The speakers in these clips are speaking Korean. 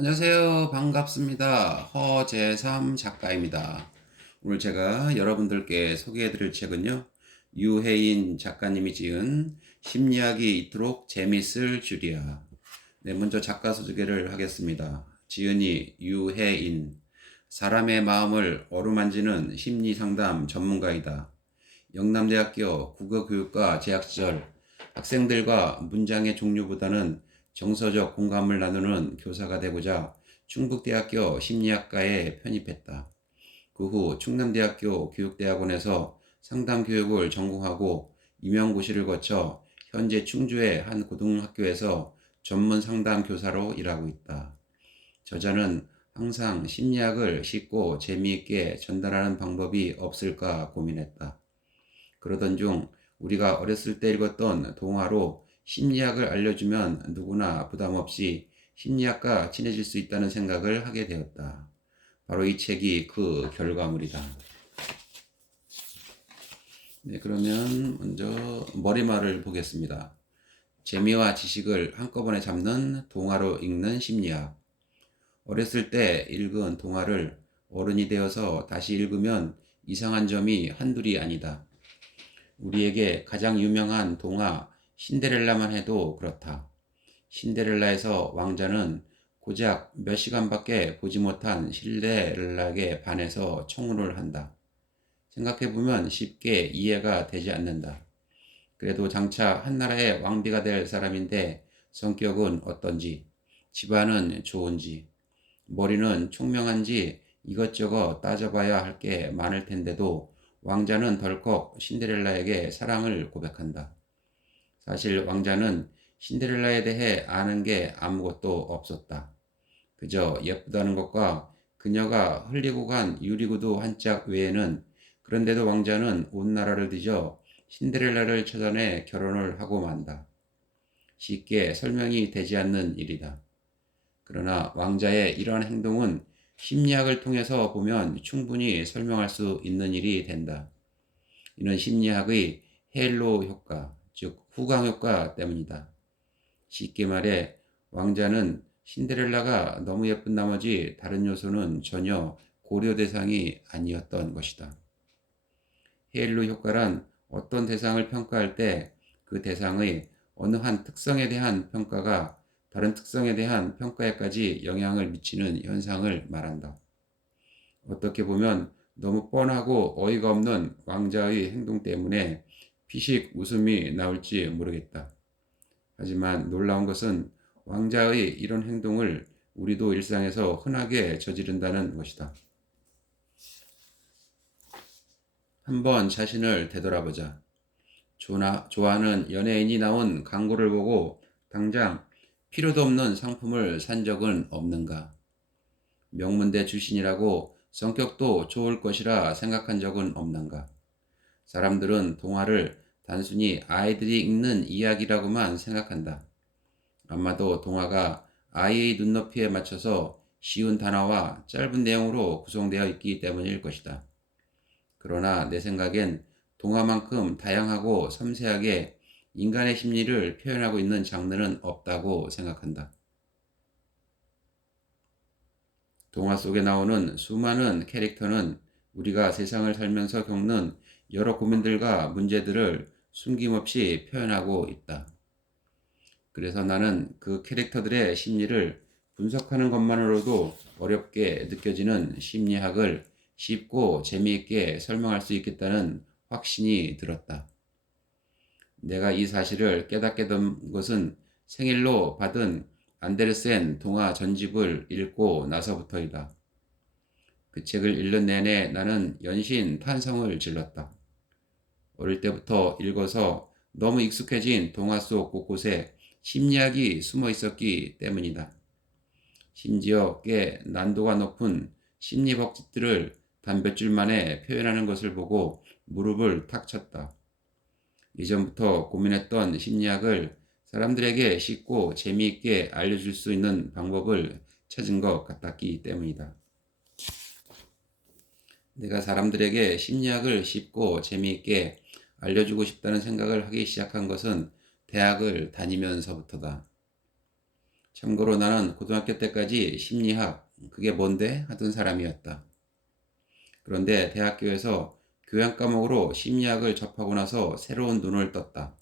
안녕하세요. 반갑습니다. 허재삼 작가입니다. 오늘 제가 여러분들께 소개해드릴 책은요, 유해인 작가님이 지은 심리학이 이토록 재밌을 줄이야. 네, 먼저 작가 소개를 하겠습니다. 지은이 유해인, 사람의 마음을 어루만지는 심리상담 전문가이다. 영남대학교 국어교육과 재학 시절 학생들과 문장의 종류보다는 정서적 공감을 나누는 교사가 되고자 충북대학교 심리학과에 편입했다. 그 후 충남대학교 교육대학원에서 상담교육을 전공하고 임용고시를 거쳐 현재 충주의 한 고등학교에서 전문 상담 교사로 일하고 있다. 저자는 항상 심리학을 쉽고 재미있게 전달하는 방법이 없을까 고민했다. 그러던 중 우리가 어렸을 때 읽었던 동화로 심리학을 알려주면 누구나 부담 없이 심리학과 친해질 수 있다는 생각을 하게 되었다. 바로 이 책이 그 결과물이다. 네, 그러면 먼저 머리말을 보겠습니다. 재미와 지식을 한꺼번에 잡는 동화로 읽는 심리학. 어렸을 때 읽은 동화를 어른이 되어서 다시 읽으면 이상한 점이 한둘이 아니다. 우리에게 가장 유명한 동화 신데렐라만 해도 그렇다. 신데렐라에서 왕자는 고작 몇 시간밖에 보지 못한 신데렐라에게 반해서 청혼을 한다. 생각해보면 쉽게 이해가 되지 않는다. 그래도 장차 한나라의 왕비가 될 사람인데 성격은 어떤지, 집안은 좋은지, 머리는 총명한지 이것저것 따져봐야 할 게 많을 텐데도 왕자는 덜컥 신데렐라에게 사랑을 고백한다. 사실 왕자는 신데렐라에 대해 아는 게 아무것도 없었다. 그저 예쁘다는 것과 그녀가 흘리고 간 유리구두 한 짝 외에는. 그런데도 왕자는 온 나라를 뒤져 신데렐라를 찾아내 결혼을 하고 만다. 쉽게 설명이 되지 않는 일이다. 그러나 왕자의 이러한 행동은 심리학을 통해서 보면 충분히 설명할 수 있는 일이 된다. 이는 심리학의 헤일로 효과, 즉 후광 효과 때문이다. 쉽게 말해 왕자는 신데렐라가 너무 예쁜 나머지 다른 요소는 전혀 고려 대상이 아니었던 것이다. 헤일로 효과란 어떤 대상을 평가할 때 그 대상의 어느 한 특성에 대한 평가가 다른 특성에 대한 평가에까지 영향을 미치는 현상을 말한다. 어떻게 보면 너무 뻔하고 어이가 없는 왕자의 행동 때문에 피식 웃음이 나올지 모르겠다. 하지만 놀라운 것은 왕자의 이런 행동을 우리도 일상에서 흔하게 저지른다는 것이다. 한번 자신을 되돌아보자. 좋아하는 연예인이 나온 광고를 보고 당장 필요도 없는 상품을 산 적은 없는가? 명문대 출신이라고 성격도 좋을 것이라 생각한 적은 없는가? 사람들은 동화를 단순히 아이들이 읽는 이야기라고만 생각한다. 아마도 동화가 아이의 눈높이에 맞춰서 쉬운 단어와 짧은 내용으로 구성되어 있기 때문일 것이다. 그러나 내 생각엔 동화만큼 다양하고 섬세하게 인간의 심리를 표현하고 있는 장르는 없다고 생각한다. 동화 속에 나오는 수많은 캐릭터는 우리가 세상을 살면서 겪는 여러 고민들과 문제들을 숨김없이 표현하고 있다. 그래서 나는 그 캐릭터들의 심리를 분석하는 것만으로도 어렵게 느껴지는 심리학을 쉽고 재미있게 설명할 수 있겠다는 확신이 들었다. 내가 이 사실을 깨닫게 된 것은 생일로 받은 안데르센 동화 전집을 읽고 나서부터이다. 그 책을 읽는 내내 나는 연신 탄성을 질렀다. 어릴 때부터 읽어서 너무 익숙해진 동화 속 곳곳에 심리학이 숨어 있었기 때문이다. 심지어 꽤 난도가 높은 심리 법칙들을 단 몇 줄 만에 표현하는 것을 보고 무릎을 탁 쳤다. 이전부터 고민했던 심리학을 사람들에게 쉽고 재미있게 알려줄 수 있는 방법을 찾은 것 같았기 때문이다. 내가 사람들에게 심리학을 쉽고 재미있게 알려주고 싶다는 생각을 하기 시작한 것은 대학을 다니면서부터다. 참고로 나는 고등학교 때까지 심리학, 그게 뭔데? 하던 사람이었다. 그런데 대학교에서 교양 과목으로 심리학을 접하고 나서 새로운 눈을 떴다.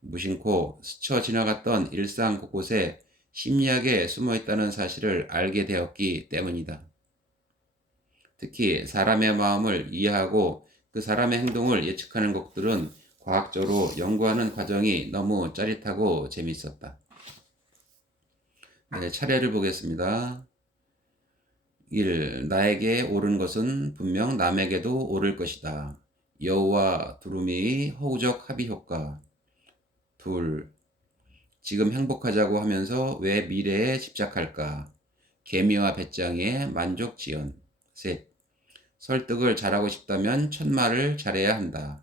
무심코 스쳐 지나갔던 일상 곳곳에 심리학에 숨어 있다는 사실을 알게 되었기 때문이다. 특히 사람의 마음을 이해하고 그 사람의 행동을 예측하는 것들은 과학적으로 연구하는 과정이 너무 짜릿하고 재밌었다. 네, 차례를 보겠습니다. 1. 나에게 옳은 것은 분명 남에게도 옳을 것이다. 여우와 두루미의 허우적 합의 효과. 2. 지금 행복하자고 하면서 왜 미래에 집착할까? 개미와 배짱이의 만족 지연. 3. 설득을 잘하고 싶다면 첫말을 잘해야 한다.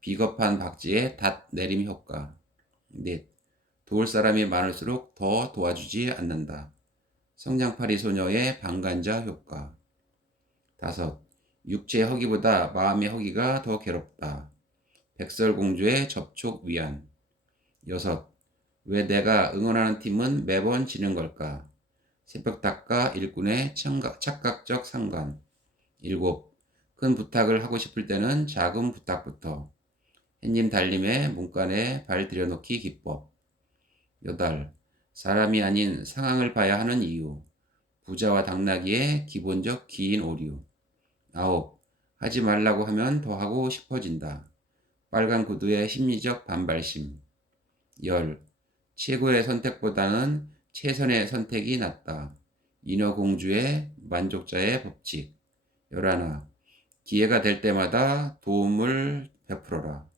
비겁한 박쥐의 닷 내림 효과. 4. 도울 사람이 많을수록 더 도와주지 않는다. 성냥팔이 소녀의 방관자 효과. 5. 육체의 허기보다 마음의 허기가 더 괴롭다. 백설공주의 접촉 위안. 6. 왜 내가 응원하는 팀은 매번 지는 걸까? 새벽닭과 일꾼의 착각적 상관. 7. 큰 부탁을 하고 싶을 때는 작은 부탁부터. 햇님 달님의 문간에 발 들여놓기 기법. 8. 사람이 아닌 상황을 봐야 하는 이유. 부자와 당나귀의 기본적 기인 오류. 9. 하지 말라고 하면 더 하고 싶어진다. 빨간 구두의 심리적 반발심. 10. 최고의 선택보다는 최선의 선택이 낫다. 인어공주의 만족자의 법칙. 11. 기회가 될 때마다 도움을 베풀어라.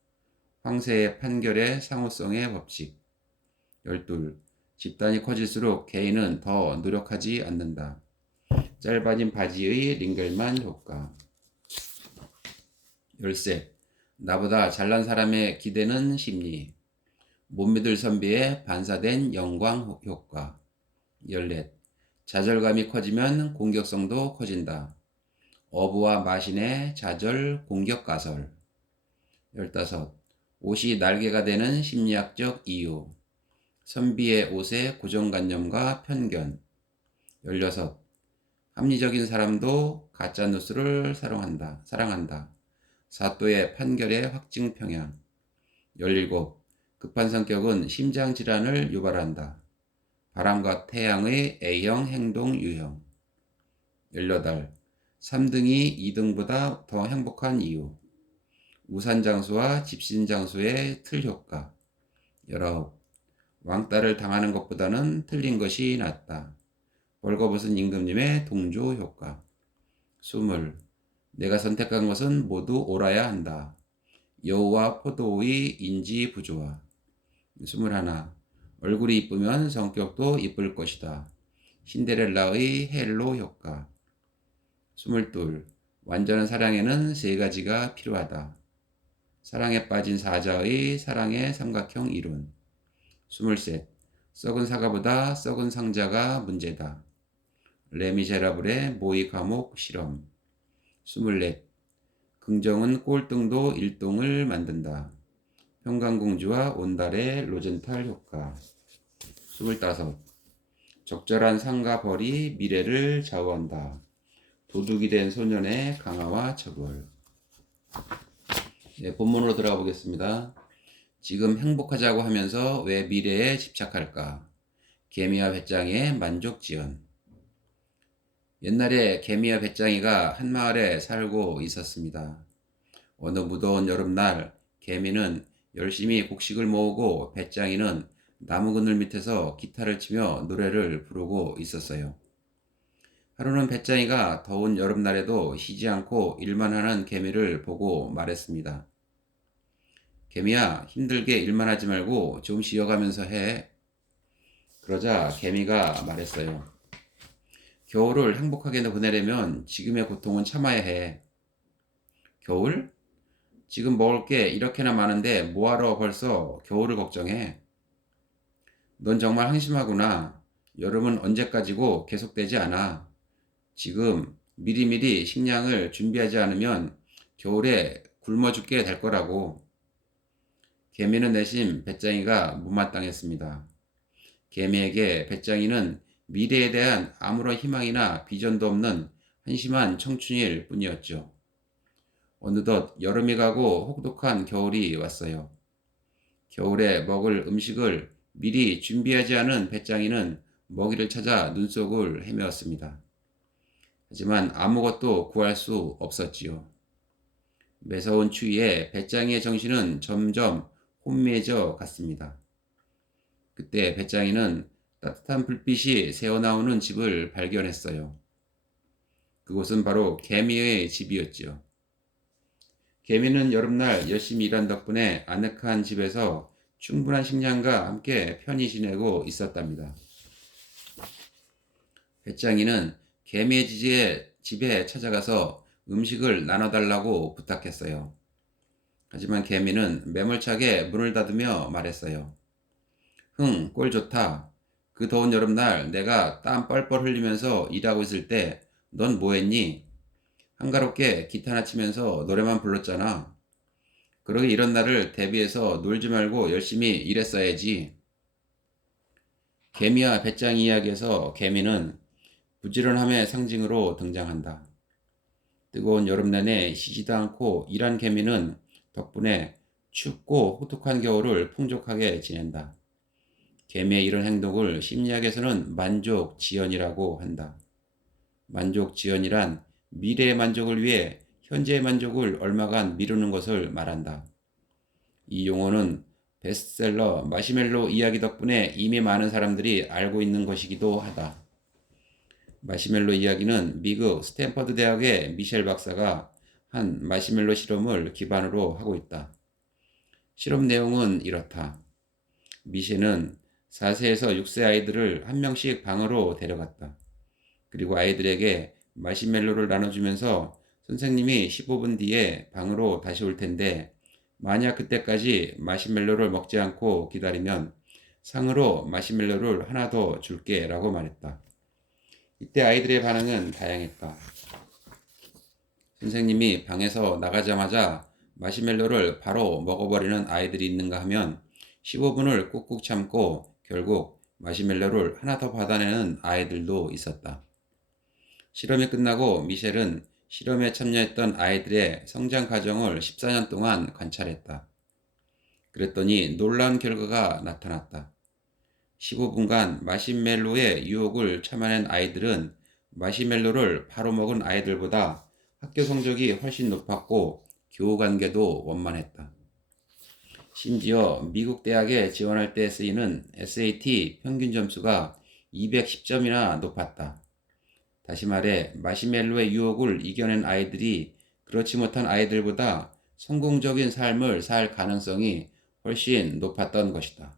황새의 판결의 상호성의 법칙. 12. 집단이 커질수록 개인은 더 노력하지 않는다. 짧아진 바지의 링겔만 효과. 13. 나보다 잘난 사람의 기대는 심리. 못 믿을 선비의 반사된 영광 효과. 14. 좌절감이 커지면 공격성도 커진다. 어부와 마신의 좌절 공격 가설. 15. 옷이 날개가 되는 심리학적 이유. 선비의 옷의 고정관념과 편견. 16. 합리적인 사람도 가짜뉴스를 사랑한다. 사또의 판결의 확증 평양. 17. 급한 성격은 심장 질환을 유발한다. 바람과 태양의 A형 행동 유형. 18. 3등이 2등보다 더 행복한 이유. 우산 장수와 집신 장수의 틀 효과. 19. 왕따를 당하는 것보다는 틀린 것이 낫다. 벌거벗은 임금님의 동조 효과. 20. 내가 선택한 것은 모두 옳아야 한다. 여우와 포도의 인지 부조화. 21. 얼굴이 이쁘면 성격도 이쁠 것이다. 신데렐라의 헬로 효과. 22. 완전한 사랑에는 세 가지가 필요하다. 사랑에 빠진 사자의 사랑의 삼각형 이론. 23. 썩은 사과보다 썩은 상자가 문제다. 레미제라블의 모의 과목 실험. 24. 긍정은 꼴등도 일동을 만든다. 평강공주와 온달의 로젠탈 효과. 25. 적절한 상과 벌이 미래를 좌우한다. 도둑이 된 소년의 강화와 처벌. 네, 본문으로 들어가 보겠습니다. 지금 행복하자고 하면서 왜 미래에 집착할까? 개미와 배짱이의 만족 지연. 옛날에 개미와 배짱이가 한 마을에 살고 있었습니다. 어느 무더운 여름날 개미는 열심히 곡식을 모으고 배짱이는 나무 그늘 밑에서 기타를 치며 노래를 부르고 있었어요. 하루는 배짱이가 더운 여름날에도 쉬지 않고 일만 하는 개미를 보고 말했습니다. 개미야, 힘들게 일만 하지 말고 좀 쉬어가면서 해. 그러자 개미가 말했어요. 겨울을 행복하게 보내려면 지금의 고통은 참아야 해. 겨울? 지금 먹을 게 이렇게나 많은데 뭐하러 벌써 겨울을 걱정해? 넌 정말 한심하구나. 여름은 언제까지고 계속되지 않아. 지금 미리미리 식량을 준비하지 않으면 겨울에 굶어 죽게 될 거라고. 개미는 내심 배짱이가 못마땅했습니다. 개미에게 배짱이는 미래에 대한 아무런 희망이나 비전도 없는 한심한 청춘일 뿐이었죠. 어느덧 여름이 가고 혹독한 겨울이 왔어요. 겨울에 먹을 음식을 미리 준비하지 않은 배짱이는 먹이를 찾아 눈속을 헤매었습니다. 하지만 아무것도 구할 수 없었지요. 매서운 추위에 배짱이의 정신은 점점 혼미해져 갔습니다. 그때 배짱이는 따뜻한 불빛이 새어나오는 집을 발견했어요. 그곳은 바로 개미의 집이었지요. 개미는 여름날 열심히 일한 덕분에 아늑한 집에서 충분한 식량과 함께 편히 지내고 있었답니다. 배짱이는 개미의 집에 찾아가서 음식을 나눠달라고 부탁했어요. 하지만 개미는 매몰차게 문을 닫으며 말했어요. 꼴 좋다. 그 더운 여름날 내가 땀 뻘뻘 흘리면서 일하고 있을 때 넌 뭐했니? 한가롭게 기타나 치면서 노래만 불렀잖아. 그러게 이런 날을 대비해서 놀지 말고 열심히 일했어야지. 개미와 배짱이 이야기에서 개미는 부지런함의 상징으로 등장한다. 뜨거운 여름 내내 쉬지도 않고 일한 개미는 덕분에 춥고 혹독한 겨울을 풍족하게 지낸다. 개미의 이런 행동을 심리학에서는 만족지연이라고 한다. 만족지연이란 미래의 만족을 위해 현재의 만족을 얼마간 미루는 것을 말한다. 이 용어는 베스트셀러 마시멜로 이야기 덕분에 이미 많은 사람들이 알고 있는 것이기도 하다. 마시멜로 이야기는 미국 스탠퍼드 대학의 미셸 박사가 한 마시멜로 실험을 기반으로 하고 있다. 실험 내용은 이렇다. 미셸은 4세에서 6세 아이들을 한 명씩 방으로 데려갔다. 그리고 아이들에게 마시멜로를 나눠주면서 선생님이 15분 뒤에 방으로 다시 올 텐데 만약 그때까지 마시멜로를 먹지 않고 기다리면 상으로 마시멜로를 하나 더 줄게 라고 말했다. 이때 아이들의 반응은 다양했다. 선생님이 방에서 나가자마자 마시멜로를 바로 먹어버리는 아이들이 있는가 하면 15분을 꾹꾹 참고 결국 마시멜로를 하나 더 받아내는 아이들도 있었다. 실험이 끝나고 미셸은 실험에 참여했던 아이들의 성장 과정을 14년 동안 관찰했다. 그랬더니 놀라운 결과가 나타났다. 15분간 마시멜로의 유혹을 참아낸 아이들은 마시멜로를 바로 먹은 아이들보다 학교 성적이 훨씬 높았고 교우 관계도 원만했다. 심지어 미국 대학에 지원할 때 쓰이는 SAT 평균 점수가 210점이나 높았다. 다시 말해 마시멜로의 유혹을 이겨낸 아이들이 그렇지 못한 아이들보다 성공적인 삶을 살 가능성이 훨씬 높았던 것이다.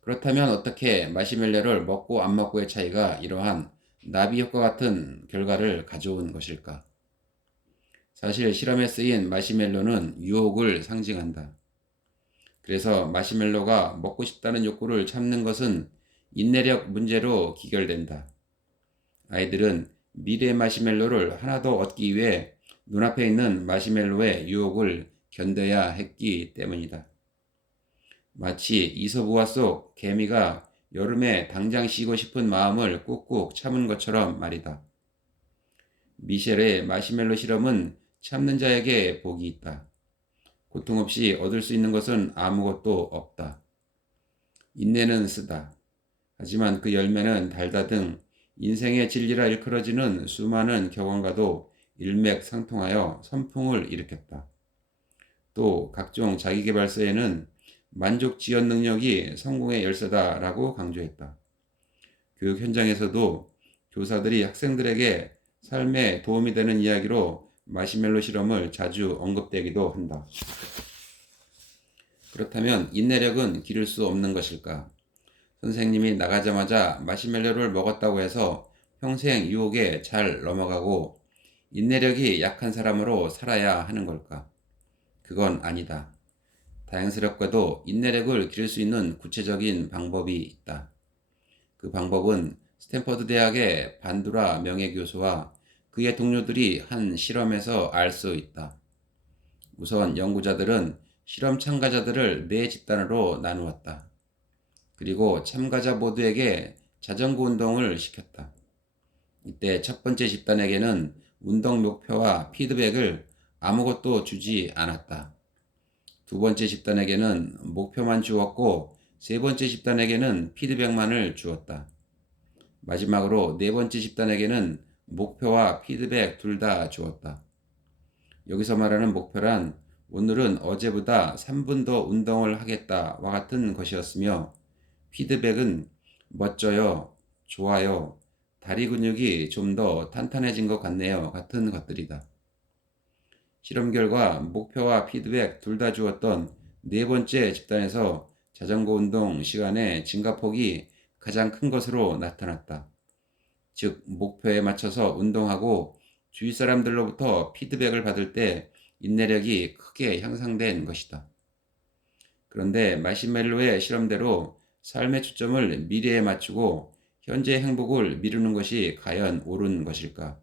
그렇다면 어떻게 마시멜로를 먹고 안 먹고의 차이가 이러한 나비 효과 같은 결과를 가져온 것일까? 사실 실험에 쓰인 마시멜로는 유혹을 상징한다. 그래서 마시멜로가 먹고 싶다는 욕구를 참는 것은 인내력 문제로 기결된다. 아이들은 미래의 마시멜로를 하나 더 얻기 위해 눈앞에 있는 마시멜로의 유혹을 견뎌야 했기 때문이다. 마치 이솝우화 속 개미가 여름에 당장 쉬고 싶은 마음을 꾹꾹 참은 것처럼 말이다. 미셸의 마시멜로 실험은 참는 자에게 복이 있다. 고통 없이 얻을 수 있는 것은 아무것도 없다. 인내는 쓰다. 하지만 그 열매는 달다 등 인생의 진리라 일컬어지는 수많은 경험과도 일맥상통하여 선풍을 일으켰다. 또 각종 자기계발서에는 만족 지연 능력이 성공의 열쇠다라고 강조했다. 교육 현장에서도 교사들이 학생들에게 삶에 도움이 되는 이야기로 마시멜로 실험을 자주 언급되기도 한다. 그렇다면 인내력은 기를 수 없는 것일까? 선생님이 나가자마자 마시멜로를 먹었다고 해서 평생 유혹에 잘 넘어가고 인내력이 약한 사람으로 살아야 하는 걸까? 그건 아니다. 다행스럽게도 인내력을 기를 수 있는 구체적인 방법이 있다. 그 방법은 스탠퍼드 대학의 반두라 명예교수와 그의 동료들이 한 실험에서 알 수 있다. 우선 연구자들은 실험 참가자들을 4집단으로 나누었다. 그리고 참가자 모두에게 자전거 운동을 시켰다. 이때 첫 번째 집단에게는 운동 목표와 피드백을 아무것도 주지 않았다. 두 번째 집단에게는 목표만 주었고 세 번째 집단에게는 피드백만을 주었다. 마지막으로 네 번째 집단에게는 목표와 피드백 둘 다 주었다. 여기서 말하는 목표란 오늘은 어제보다 3분 더 운동을 하겠다와 같은 것이었으며 피드백은 멋져요, 좋아요, 다리 근육이 좀 더 탄탄해진 것 같네요 같은 것들이다. 실험 결과 목표와 피드백 둘 다 주었던 네 번째 집단에서 자전거 운동 시간의 증가폭이 가장 큰 것으로 나타났다. 즉, 목표에 맞춰서 운동하고 주위 사람들로부터 피드백을 받을 때 인내력이 크게 향상된 것이다. 그런데 마시멜로의 실험대로 삶의 초점을 미래에 맞추고 현재의 행복을 미루는 것이 과연 옳은 것일까?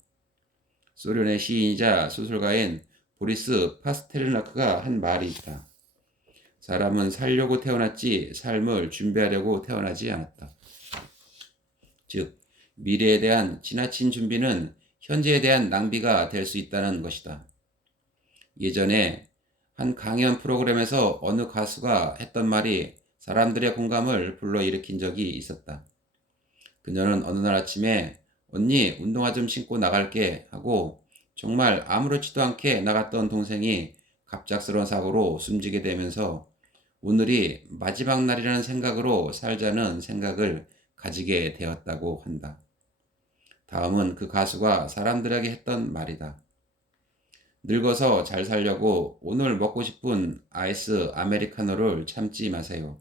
소련의 시인이자 소설가인 보리스 파스테르나크가 한 말이 있다. 사람은 살려고 태어났지 삶을 준비하려고 태어나지 않았다. 즉, 미래에 대한 지나친 준비는 현재에 대한 낭비가 될 수 있다는 것이다. 예전에 한 강연 프로그램에서 어느 가수가 했던 말이 사람들의 공감을 불러일으킨 적이 있었다. 그녀는 어느 날 아침에 언니 운동화 좀 신고 나갈게 하고 정말 아무렇지도 않게 나갔던 동생이 갑작스러운 사고로 숨지게 되면서 오늘이 마지막 날이라는 생각으로 살자는 생각을 가지게 되었다고 한다. 다음은 그 가수가 사람들에게 했던 말이다. 늙어서 잘 살려고 오늘 먹고 싶은 아이스 아메리카노를 참지 마세요.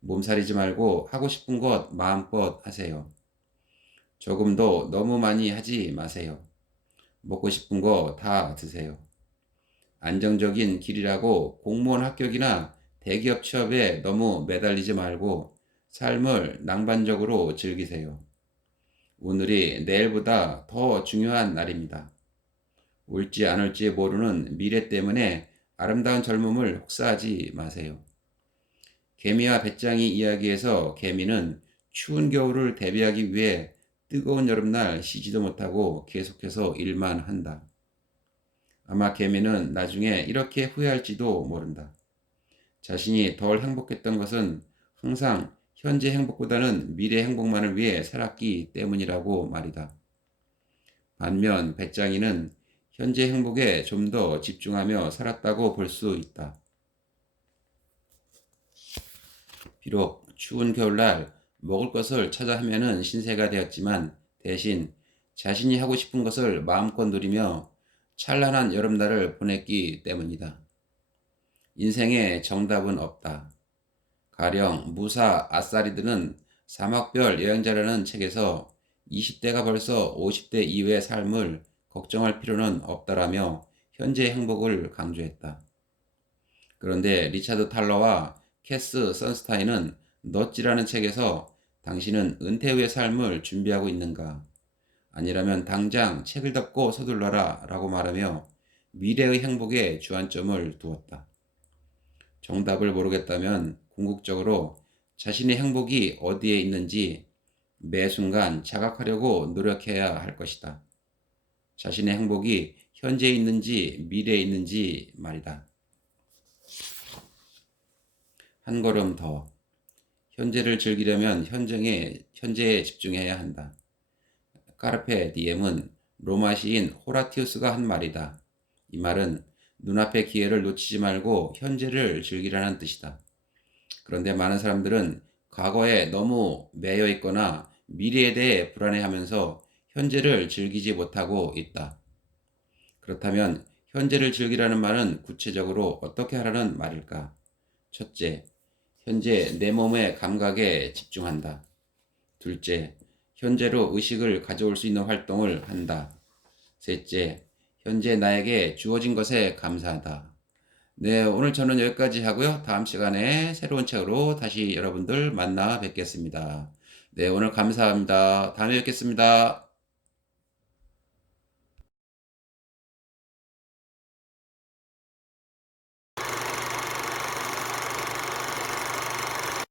몸살이지 말고 하고 싶은 것 마음껏 하세요. 조금도 너무 많이 하지 마세요. 먹고 싶은 거 다 드세요. 안정적인 길이라고 공무원 합격이나 대기업 취업에 너무 매달리지 말고 삶을 낭만적으로 즐기세요. 오늘이 내일보다 더 중요한 날입니다. 올지 안 올지 모르는 미래 때문에 아름다운 젊음을 혹사하지 마세요. 개미와 배짱이 이야기에서 개미는 추운 겨울을 대비하기 위해 뜨거운 여름날 쉬지도 못하고 계속해서 일만 한다. 아마 개미는 나중에 이렇게 후회할지도 모른다. 자신이 덜 행복했던 것은 항상 현재 행복보다는 미래 행복만을 위해 살았기 때문이라고 말이다. 반면 배짱이는 현재 행복에 좀 더 집중하며 살았다고 볼 수 있다. 비록 추운 겨울날 먹을 것을 찾아 헤매는 신세가 되었지만 대신 자신이 하고 싶은 것을 마음껏 누리며 찬란한 여름날을 보냈기 때문이다. 인생에 정답은 없다. 가령 무사 아사리드는 사막별 여행자라는 책에서 20대가 벌써 50대 이후의 삶을 걱정할 필요는 없다라며 현재의 행복을 강조했다. 그런데 리차드 탈러와 캐스 선스타인은 넛지라는 책에서 당신은 은퇴 후의 삶을 준비하고 있는가? 아니라면 당장 책을 덮고 서둘러라 라고 말하며 미래의 행복에 주안점을 두었다. 정답을 모르겠다면 궁극적으로 자신의 행복이 어디에 있는지 매 순간 자각하려고 노력해야 할 것이다. 자신의 행복이 현재에 있는지 미래에 있는지 말이다. 한 걸음 더. 현재를 즐기려면 현재에 집중해야 한다. 카르페 디엠은 로마 시인 호라티우스가 한 말이다. 이 말은 눈앞의 기회를 놓치지 말고 현재를 즐기라는 뜻이다. 그런데 많은 사람들은 과거에 너무 매여 있거나 미래에 대해 불안해하면서 현재를 즐기지 못하고 있다. 그렇다면 현재를 즐기라는 말은 구체적으로 어떻게 하라는 말일까? 첫째, 현재 내 몸의 감각에 집중한다. 둘째, 현재로 의식을 가져올 수 있는 활동을 한다. 셋째, 현재 나에게 주어진 것에 감사하다. 네, 오늘 저는 여기까지 하고요. 다음 시간에 새로운 책으로 다시 여러분들 만나 뵙겠습니다. 네, 오늘 감사합니다. 다음에 뵙겠습니다.